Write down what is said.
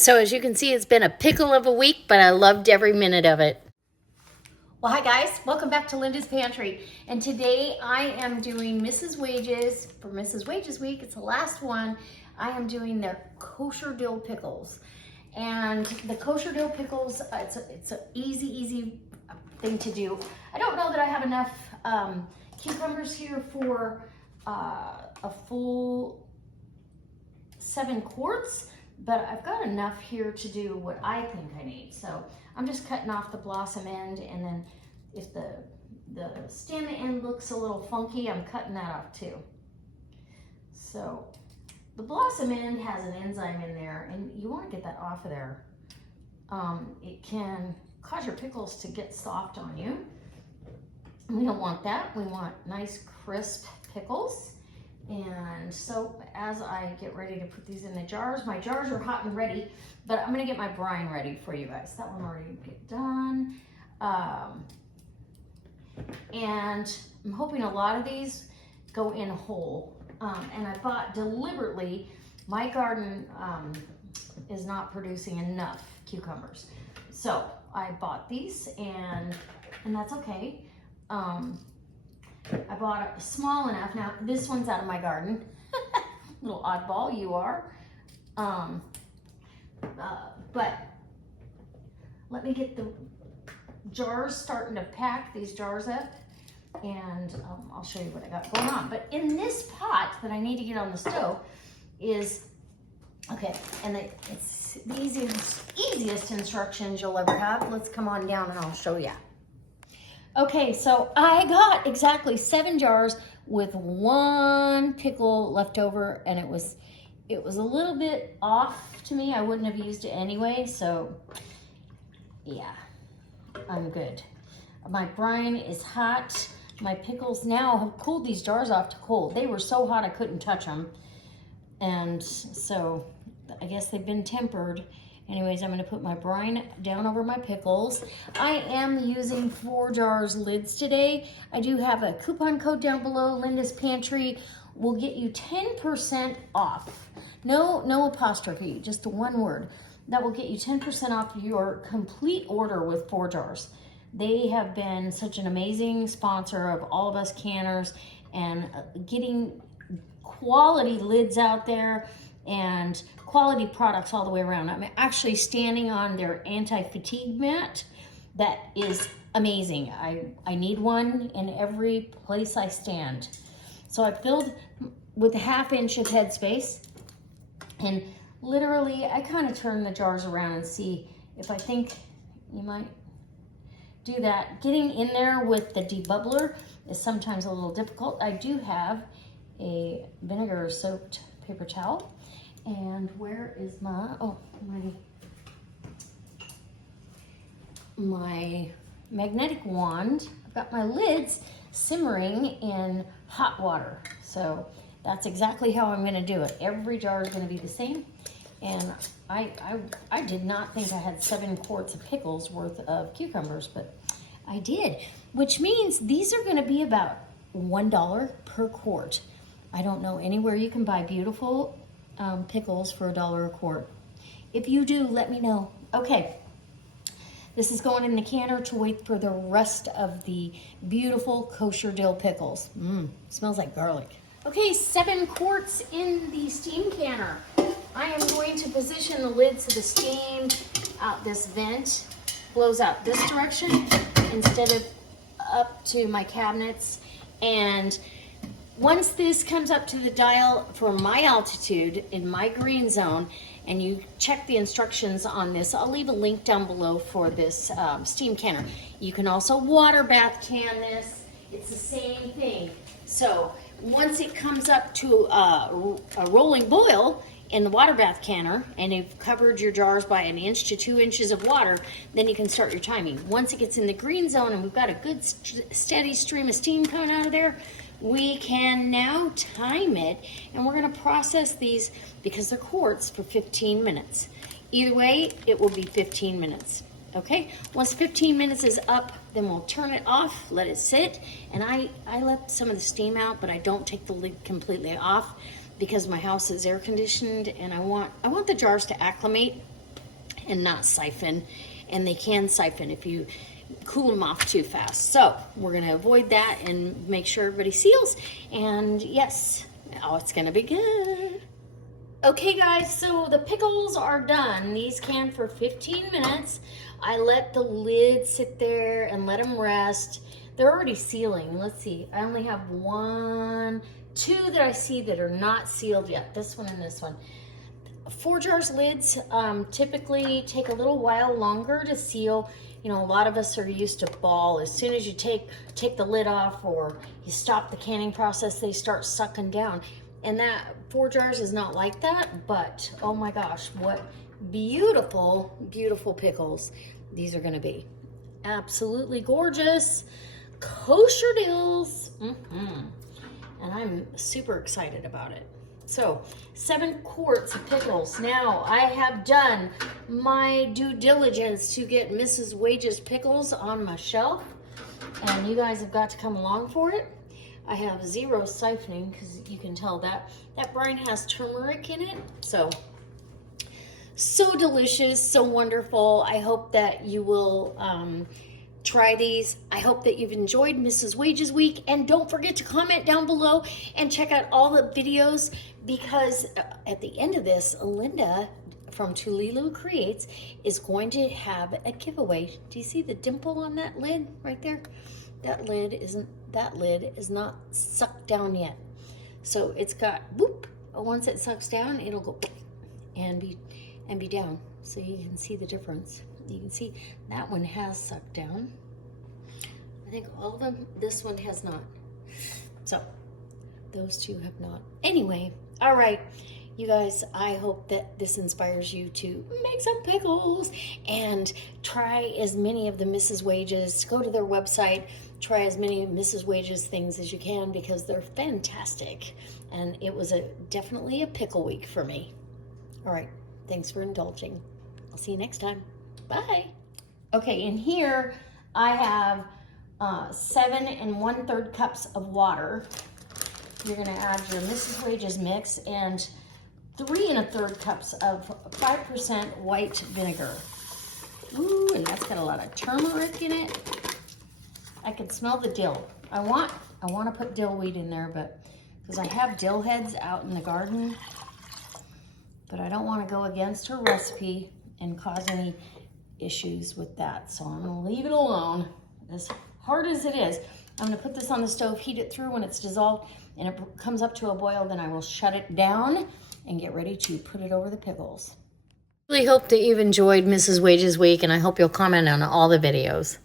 So as you can see, it's been a pickle of a week, but I loved every minute of it. Well, hi guys, welcome back to Linda's Pantry. And today I am doing Mrs. Wages, for Mrs. Wages week, it's the last one. I am doing the Kosher Dill Pickles. And the Kosher Dill Pickles, it's an easy thing to do. I don't know that I have enough cucumbers here for a full 7 quarts. But I've got enough here to do what I think I need. So I'm just cutting off the blossom end, and then if the stem end looks a little funky, I'm cutting that off too. So the blossom end has an enzyme in there, and you want to get that off of there. It can cause your pickles to get soft on you. We don't want that. We want nice crisp pickles. And so as I get ready to put these in the jars, my jars are hot and ready, but I'm gonna get my brine ready for you guys. That one already get done. And I'm hoping a lot of these go in whole. And I bought deliberately, my garden is not producing enough cucumbers. So I bought these, and that's okay. I bought a small enough. Now, this one's out of my garden. Little oddball, you are. But let me get the jars starting to pack these jars up, and I'll show you what I got going on. But in this pot that I need to get on the stove is, okay, and it's the easiest instructions you'll ever have. Let's come on down and I'll show you. Okay, so I got exactly 7 jars with 1 pickle left over, and it was a little bit off to me. I wouldn't have used it anyway, so yeah, I'm good. My brine is hot. My pickles now have cooled these jars off to cold. They were so hot I couldn't touch them, and so I guess they've been tempered. Anyways, I'm gonna put my brine down over my pickles. I am using 4 jars lids today. I do have a coupon code down below. Linda's Pantry will get you 10% off. No apostrophe, just one word. That will get you 10% off your complete order with 4 jars. They have been such an amazing sponsor of all of us canners and getting quality lids out there and quality products all the way around. I'm actually standing on their anti-fatigue mat. That is amazing. I need one in every place I stand. So I filled with a 1/2 inch of headspace, and literally I kind of turn the jars around and see if I think you might do that. Getting in there with the debubbler is sometimes a little difficult. I do have a vinegar soaked paper towel. And where is my magnetic wand? I've got my lids simmering in hot water. So that's exactly how I'm gonna do it. Every jar is gonna be the same. And I did not think I had 7 quarts of pickles worth of cucumbers, but I did, which means these are gonna be about $1 per quart. I don't know anywhere you can buy beautiful pickles for $1 a quart. If you do, let me know. Okay, this is going in the canner to wait for the rest of the beautiful Kosher Dill Pickles. Smells like garlic. Okay, 7 quarts in the steam canner. I am going to position the lid so the steam out this vent blows out this direction instead of up to my cabinets. And once this comes up to the dial for my altitude in my green zone, and you check the instructions on this, I'll leave a link down below for this steam canner. You can also water bath can this. It's the same thing. So once it comes up to a rolling boil in the water bath canner, and you've covered your jars by 1 inch to 2 inches of water, then you can start your timing. Once it gets in the green zone and we've got a good steady stream of steam coming out of there, we can now time it, and we're going to process these because they're quarts for 15 minutes. Either way, it will be 15 minutes. Okay, once 15 minutes is up, then we'll turn it off, let it sit, and I let some of the steam out, but I don't take the lid completely off because my house is air conditioned, and I want the jars to acclimate and not siphon. And they can siphon if you cool them off too fast. So we're gonna avoid that and make sure everybody seals. And yes, oh, it's gonna be good. Okay guys, so the pickles are done. These can for 15 minutes. I let the lid sit there and let them rest. They're already sealing. Let's see, I only have two that I see that are not sealed yet. This one and this one. 4 jars lids typically take a little while longer to seal. You know, a lot of us are used to ball. As soon as you take the lid off or you stop the canning process, they start sucking down. And that 4 jars is not like that, but oh my gosh, what beautiful, beautiful pickles these are gonna be. Absolutely gorgeous. Kosher dills. And I'm super excited about it. So 7 quarts of pickles. Now I have done my due diligence to get Mrs. Wage's pickles on my shelf, and you guys have got to come along for it. I have 0 siphoning because you can tell that brine has turmeric in it. So delicious, so wonderful. I hope that you will try these. I hope that you've enjoyed Mrs. Wage's week, and don't forget to comment down below and check out all the videos, because at the end of this, Linda from Tulilu Creates is going to have a giveaway. Do you see the dimple on that lid right there? That lid is not sucked down yet. So it's got boop. Once it sucks down, it'll go and be down. So you can see the difference. You can see that one has sucked down. I think all of them, this one has not. So those 2 have not. Anyway, all right, you guys, I hope that this inspires you to make some pickles and try as many of the Mrs. Wage's. Go to their website, try as many Mrs. Wage's things as you can, because they're fantastic. And it was definitely a pickle week for me. All right, thanks for indulging. I'll see you next time. Bye. Okay, in here I have 7 1/3 cups of water. You're gonna add your Mrs. Wage's mix and 3 1/3 cups of 5% white vinegar. Ooh, and that's got a lot of turmeric in it. I can smell the dill. I want to put dill weed in there, but because I have dill heads out in the garden, but I don't want to go against her recipe and cause any issues with that. So I'm gonna leave it alone. As hard as it is, I'm gonna put this on the stove, heat it through. When it's dissolved and it comes up to a boil, then I will shut it down and get ready to put it over the pickles. I really hope that you've enjoyed Mrs. Wage's week, and I hope you'll comment on all the videos.